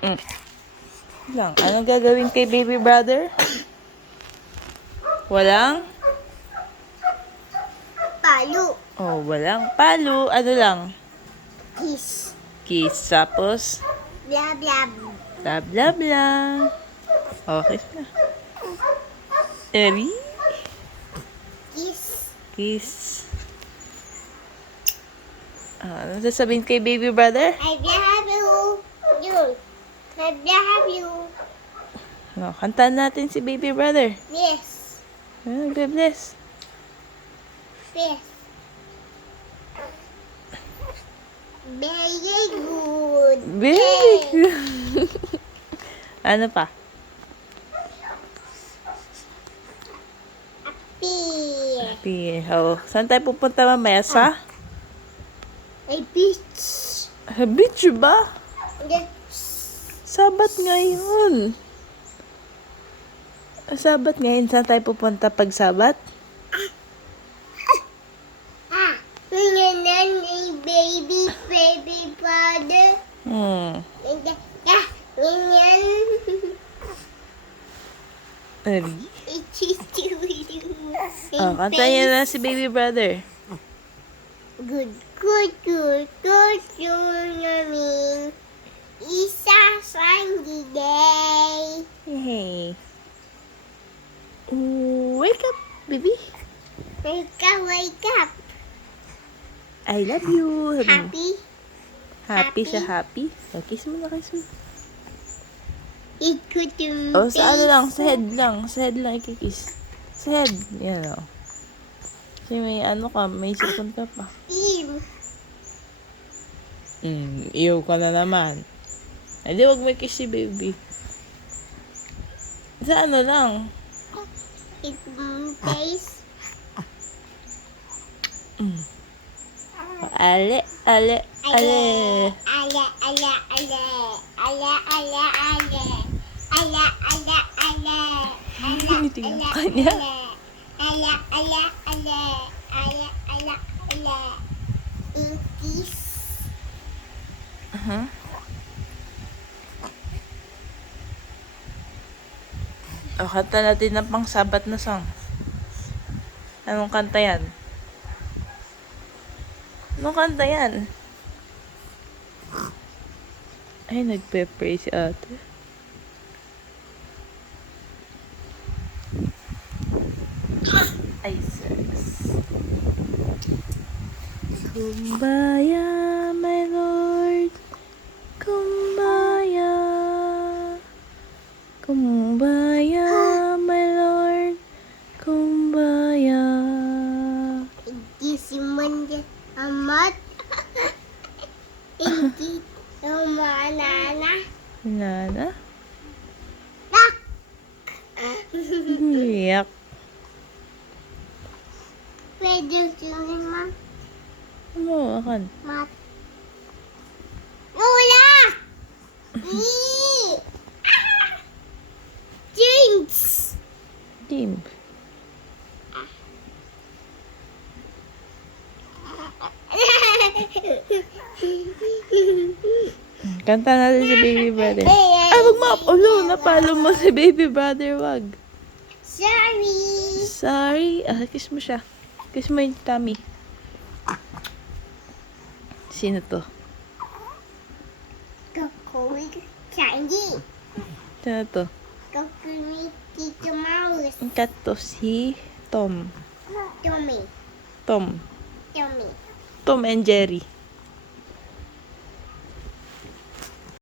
Mm. Lang. Anong gagawin kay baby brother? Walang? Palo. Oh, walang palo. Ano lang? Kiss. Kiss. Tapos, Blah, blah. bla bla bla. Okay na. Eri? Kiss. Kiss. Ano sasabihin kay baby brother? I love you. You. I love you. No, kantaan natin si baby brother. Yes. Nagbe-bless. Yes. Very good. Very good. Ano pa? Happy. Oh, saan tayo pupunta mamaya sa? A beach. Beach ba? Yes. Sabat ngayon. Sabat ngayon. Saan tayo pupunta pag sabat? Ganyan ni baby brother. Ganyan. Ari? Oh, kantayin na si baby brother. Good namin. Isa Sunday day. Hey. Wake up, baby. Wake up. I love you. Happy. Happy siya, happy. Kiss mo na, kiss mo. Ikot yung Oh, sa ano lang, sa head lang. Sa head lang ikikiss. Sa head. Yan o. Kasi may ano ka, may sipon ka pa. Iyo ka na naman. Eh, di wag may kiss si baby. Sa ano lang. Face. Ale, ale, ale. Ala. Tingnan ka niya. Ala. Kiss. O, kanta natin ng pang sabat na song. Anong kanta yan? Anong kanta yan? Ay, nagpe-pray si ate. Ay, sis. Kumbaya, my Lord. Kumbaya. Kumbaya, my Lord. Kumbaya. Hindi si Manda amat. Hindi manana. Nana? Nak! Yak. Pwede singin ma. Ano, akan? Mat. Wala! Eee! Ah! Jinx! Team. Kanta natin si baby brother. Ay, wag ma. Ulo, napalo mo si baby brother, wag. Sorry! Sorry. Kiss mo siya. Kiss mo yung tummy. Sino to? Kukulik candy. Sino to? Kukulik Tito Mouse. Ang cat to si Tom. Tommy. Tom. Tommy. Tom and Jerry.